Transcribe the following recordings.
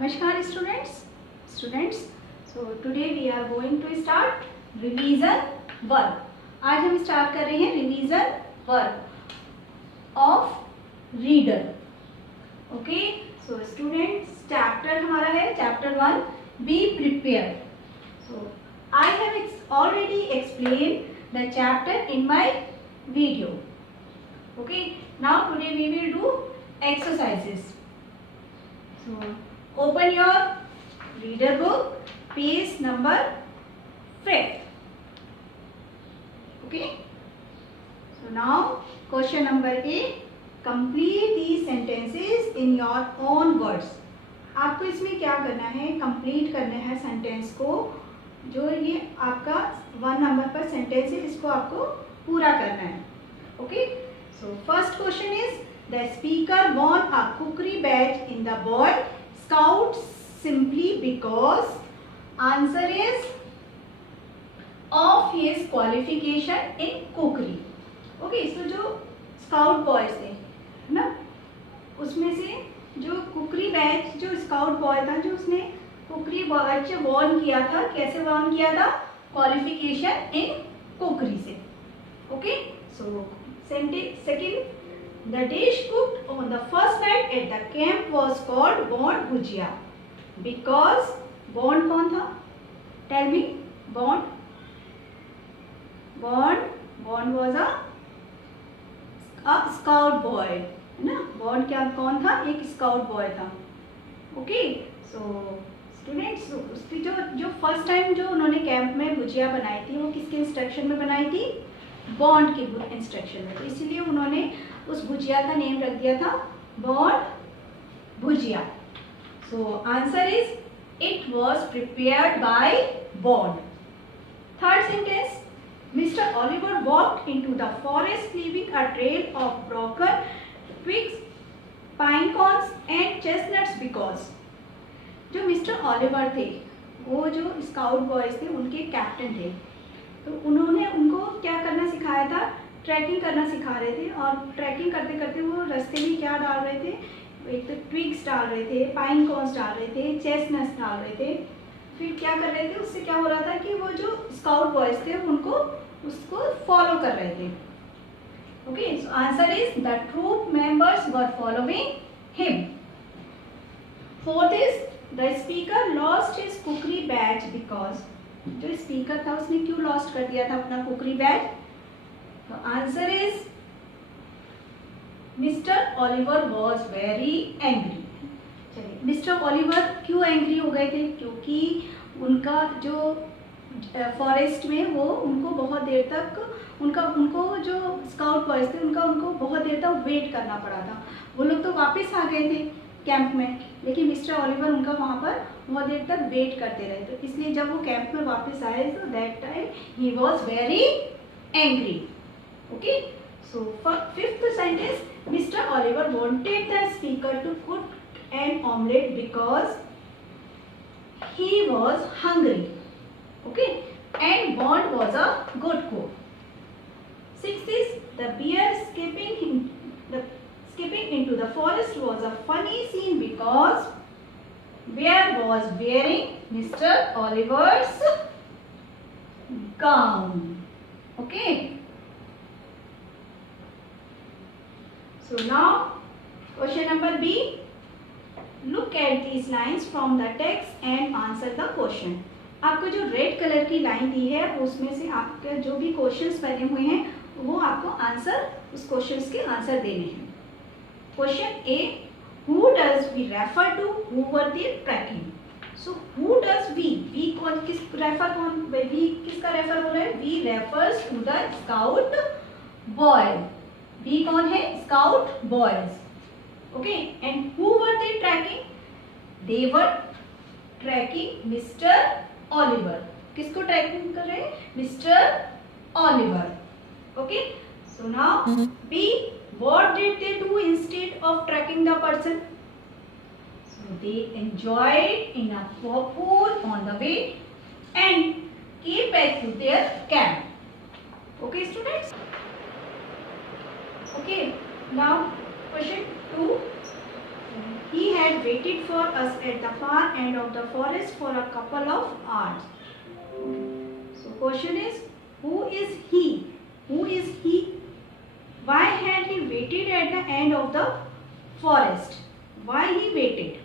Namaskar students. So today we are going to start revision work. आज हम स्टार्ट कर रहे हैं revision work of reader. Okay, so students chapter हमारा है chapter 1 be prepare. So I have already explain the chapter in my video. Okay, now today we will do exercises. So open your reader book, page number 5. Okay, so now question number A, complete these sentences in your own words. आपको इसमें क्या करना है, कंप्लीट करना है सेंटेंस को. जो ये आपका 1 नंबर पर सेंटेंस है इसको आपको पूरा करना है. Okay, so first question is the speaker won a cookery badge in the Boy Scouts simply because answer is of his qualification in cookery. Okay, so जो स्काउट बॉयज थे ना, उसमें से जो कुकरी बैच जो स्काउट बॉय था जो उसने कुकरी बैच वॉन किया था, कैसे वॉन किया था, क्वालिफिकेशन इन कुकरी से. Okay, so second, the dish cooked on the first night at the camp was called Bond Bhujia because Bond कौन था? Tell me. Bond was a scout boy, है ना. Bond क्या कौन था? एक स्काउट बॉय था. ओके, सो स्टूडेंट्स उसकी जो फर्स्ट टाइम जो उन्होंने कैंप में भुजिया बनाई थी वो किसके इंस्ट्रक्शन में बनाई थी? बॉन्ड के इंस्ट्रक्शन में. तो इसीलिए उन्होंने उस भुजिया का नेम रख दिया था बॉन्ड भुजिया. सो answer is it was prepared by bond. Third sentence, mister Oliver walked into the forest leaving a trail of broken twigs, pine cons and chestnuts because. जो मिस्टर ऑलिवर थे वो जो स्काउट बॉयज थे उनके कैप्टन थे. तो उन्होंने उनको क्या करना सिखाया था? ट्रैकिंग करना सिखा रहे थे. और ट्रैकिंग करते करते वो रास्ते में क्या डाल रहे थे? एक तो ट्विग्स डाल रहे थे, पाइन कॉन्स डाल रहे थे, चेस्टनट्स डाल रहे थे. फिर क्या कर रहे थे? उससे क्या हो रहा था कि वो जो स्काउट बॉयज थे उनको उसको फॉलो कर रहे थे. Okay, so answer is the troop members were following him. Fourth is the speaker lost his cookery badge because. जो स्पीकर था उसने क्यों लॉस्ट कर दिया था अपना कुकरी बैच? तो answer is mister Oliver was very angry. चलिए, मिस्टर ऑलिवर क्यों एंग्री हो गए थे? क्योंकि उनका जो फॉरेस्ट में वो उनको बहुत देर तक उनको जो स्काउट बॉयज थे उनको बहुत देर तक वेट करना पड़ा था. वो लोग तो वापस आ गए थे कैंप में, लेकिन मिस्टर ऑलिवर उनका वहाँ पर बहुत देर तक वेट करते रहे. तो इसलिए जब वो कैंप में वापस आए तो दैट टाइम ही was very angry. Okay, so fifth sentence, mister Oliver wanted the speaker to cook an omelette because he was hungry. Okay, and Bond was a good cook. Sixth is the bear skipping into the forest was a funny scene because bear was wearing Mr. Oliver's gown. Okay, so now question number B, look at these lines from the text and answer the question. आपको जो red colour की लाइन दी है उसमें से आपके जो भी क्वेश्चंस बने हुए हैं वो आपको आंसर उस क्वेश्चंस के आंसर देने हैं. Question A, who does we refer to who were they tracking? So who does we कौन किस रेफर कौन we किसका रेफर हो रहा है? We refers to the scout boy. We कौन है? Scout boys. Okay, and who were they tracking? They were tracking Mr. Oliver. किसको ट्रैकिंग कर रहे हैं? Mr. Oliver. Okay, so now B, what did they do instead of tracking the person? So they enjoyed in a pool on the way and came back to their camp. Okay, students? Okay, now question 2. He had had waited for us at the far end of the forest for a couple of hours. So question is, who is he? Who is he? Why had he waited at the end of the forest? Why he waited?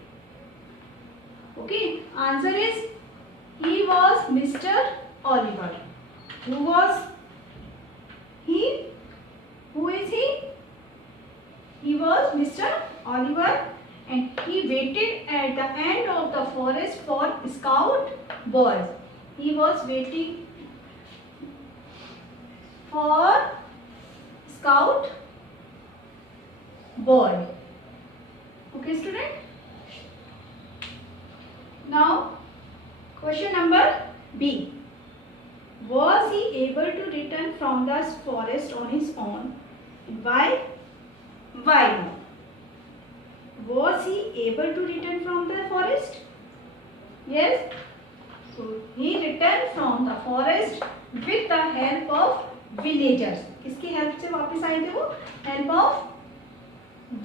Okay, answer is he was Mr. Oliver. Who was he? Who is he? He was Mr. Oliver, and he waited at the end of the forest for scout boys. He was waiting for scout boy. Okay, student. Now, question number B. Was he able to return from the forest on his own? Why? Why not? Was he able to return from the forest? Yes. So he returned from the forest with the help of villagers. किसकी हेल्प से वापस आए थे वो? Help of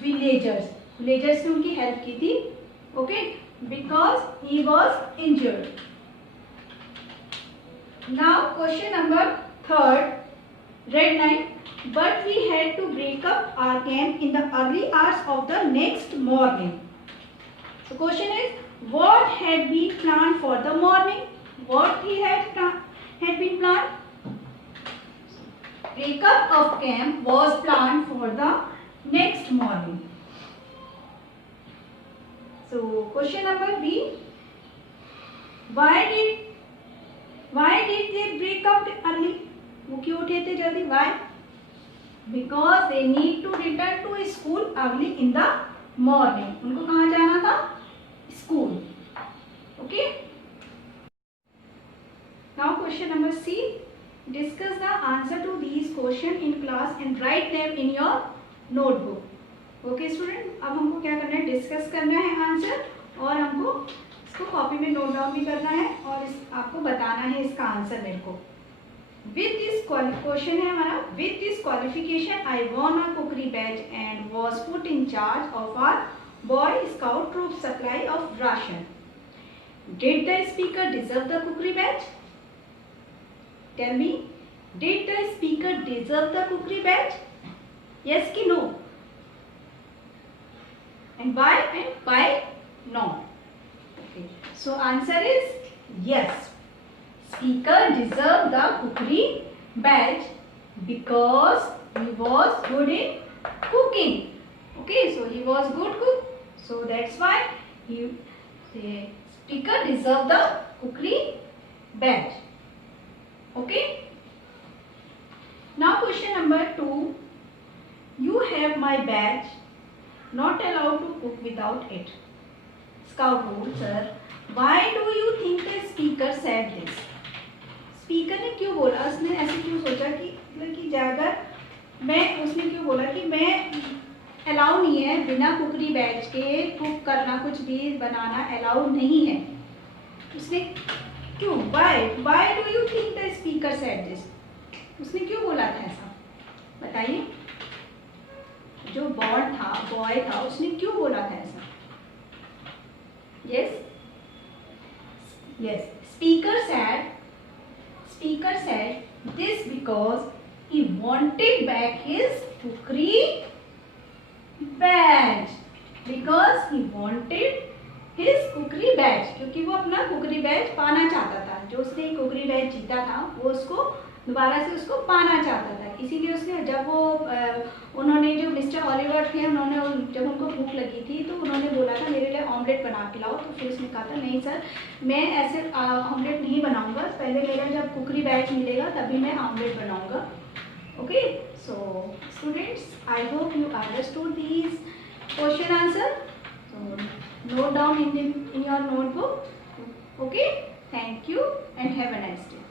villagers. Villagers ने उनकी हेल्प की थी. Okay, because he was injured. Now question number 3, red line. But we had to break up our camp in the early hours of the next morning. So question is, what had been planned for the morning? What he had been planned? Breakup of camp was planned for the next morning. So question number B. Why did they break up early? वो क्यों उठे थे जल्दी? Why? Because they need to return to school early in the morning. उनको कहाँ जाना था? School. Okay. Now question number C. Discuss the answer to these questions in class and write them in your notebook. Okay student. अब हमको क्या करना है? डिस्कस करना है आंसर, और हमको इसको कॉपी में नोट डाउन भी करना है, और आपको बताना है इसका आंसर मेरे को. With this क्वेश्चन है हमारा. With this qualification, I won a cookery badge and was put in charge of our Boy Scout troop supply of ration. Did the speaker deserve the cookery badge? Tell me, did the speaker deserve the cookery badge? Yes ki no? And why not? Okay. So answer is yes. Speaker deserved the cookery badge because he was good in cooking. Okay, so he was good cook. So that's why the speaker deserved the cookery badge. Okay. Now question number 2. You have my badge. Not allowed to cook without it. Scout rule, sir. Why do you think the speaker said this? Speaker ने क्यों बोला? उसने ऐसे क्यों सोचा कि मतलब कि जाकर उसने क्यों बोला कि मैं अलाउ नहीं है बिना कुकरी बैच के कुक करना, कुछ भी बनाना अलाउ नहीं है. उसने क्यों? Why do you think the speaker said this? उसने क्यों बोला था ऐसा? बताइए. जो बॉय था उसने क्यों बोला था ऐसा? Yes. Speaker said this because he wanted back his cookery badge. Because he wanted his cookery badge. क्योंकि वो अपना कुकरी बैच पाना चाहता था. जो उसने कुकरी बैच जीता था वो उसको दोबारा से उसको पाना चाहता था. इसीलिए उसने जब उन्होंने जो मिस्टर ऑलिवर थे, उन्होंने जब उनको भूख लगी थी तो उन्होंने बोला था मेरे लिए ऑमलेट बना के लाओ. तो फिर उसने कहा था नहीं सर, मैं ऐसे ऑमलेट नहीं बनाऊंगा, पहले मेरा जब कुकरी बैच मिलेगा तभी मैं ऑमलेट बनाऊंगा. Okay, so students, I hope you understood these question answer. So note down in your notebook. Okay, thank you and have a nice day.